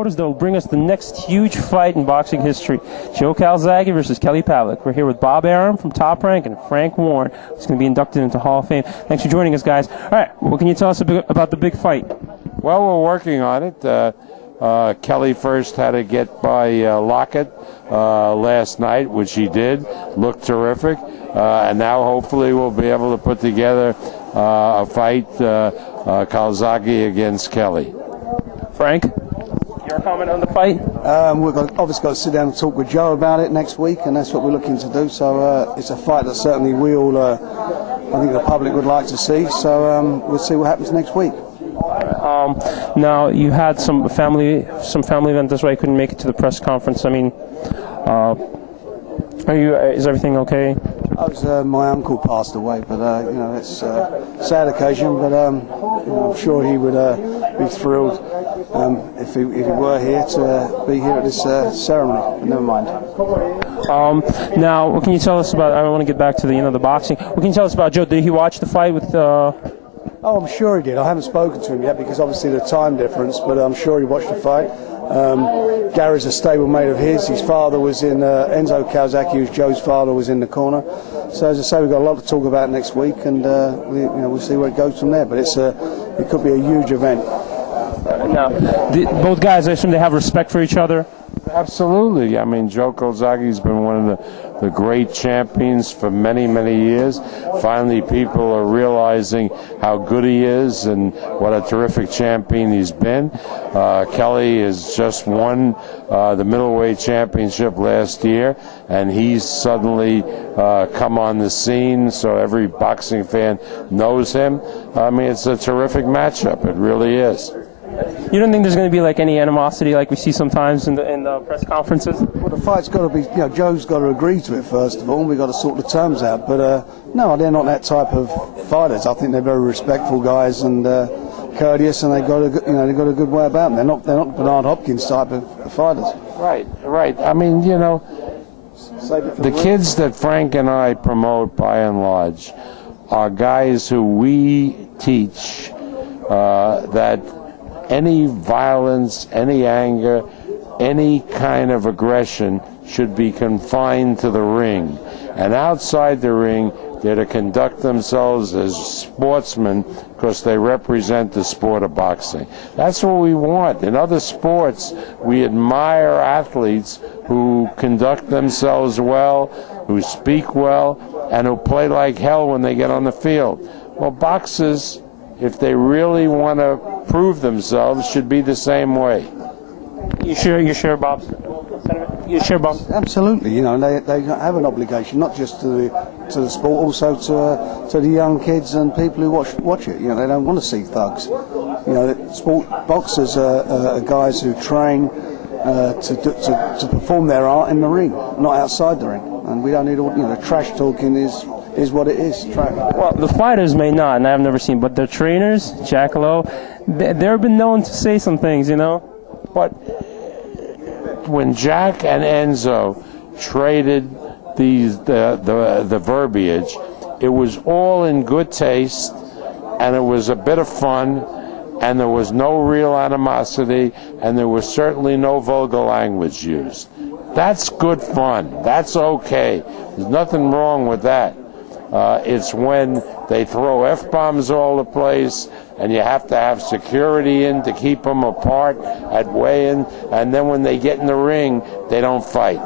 promoters that will bring us the next huge fight in boxing history. Joe Calzaghe versus Kelly Pavlik. We're here with Bob Arum from Top Rank and Frank Warren, who's going to be inducted into Hall of Fame. Thanks for joining us, guys. All right, what can you tell us about the big fight? Well, we're working on it. Kelly first had to get by Lockett last night, which he did. Looked terrific. And now hopefully we'll be able to put together a fight, Calzaghe against Kelly. Frank, your comment on the fight? We've obviously got to sit down and talk with Joe about it next week, and that's what we're looking to do. So it's a fight that certainly we all, I think the public would like to see. So we'll see what happens next week. Now you had some family event. That's why you couldn't make it to the press conference. I mean, is everything okay? My uncle passed away, but it's a sad occasion. But I'm sure he would be thrilled if he were here to be here at this ceremony. But never mind. Now, what can you tell us about? I want to get back to the boxing. What can you tell us about Joe? Did he watch the fight with? Oh, I'm sure he did. I haven't spoken to him yet because obviously the time difference, but I'm sure he watched the fight. Gary's a stablemate of his. His father was in Enzo Calzaghe, who's Joe's father, was in the corner. So as I say, we've got a lot to talk about next week, and we'll see where it goes from there. But it could be a huge event. Now, both guys, I assume they have respect for each other. Absolutely. I mean, Joe Koizumi been one of the great champions for many, many years. Finally, people are realizing how good he is and what a terrific champion he's been. Kelly has just won the middleweight championship last year, and he's suddenly come on the scene, so every boxing fan knows him. I mean, it's a terrific matchup. It really is. You don't think there's going to be any animosity like we see sometimes in the press conferences? Well, the fight's got to be, Joe's got to agree to it first of all, and we've got to sort the terms out. But no, they're not that type of fighters. I think they're very respectful guys and courteous, and they've got a good way about them. They're not Bernard Hopkins type of fighters. Right. I mean, the kids that Frank and I promote by and large are guys who we teach that any violence, any anger, any kind of aggression should be confined to the ring. And outside the ring, they're to conduct themselves as sportsmen because they represent the sport of boxing. That's what we want. In other sports, we admire athletes who conduct themselves well, who speak well, and who play like hell when they get on the field. Well, boxers, if they really want to prove themselves, should be the same way. You share Bob's? You share Bob? Absolutely. They have an obligation, not just to the sport, also to the young kids and people who watch it. They don't want to see thugs. Boxers are guys who train to perform their art in the ring, not outside the ring. And we don't need all. Trash talking is what it is. Well, the fighters may not, and I've never seen, but the trainers, Jack Lowe, they've been known to say some things, But when Jack and Enzo traded the verbiage, it was all in good taste, and it was a bit of fun, and there was no real animosity, and there was certainly no vulgar language used. That's good fun. That's okay. There's nothing wrong with that. It's when they throw F-bombs all the place, and you have to have security in to keep them apart at weigh-in, and then when they get in the ring, they don't fight.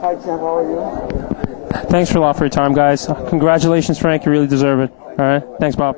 Hi, Ken. How are you? Thanks a lot for your time, guys. Congratulations, Frank. You really deserve it. All right. Thanks, Bob.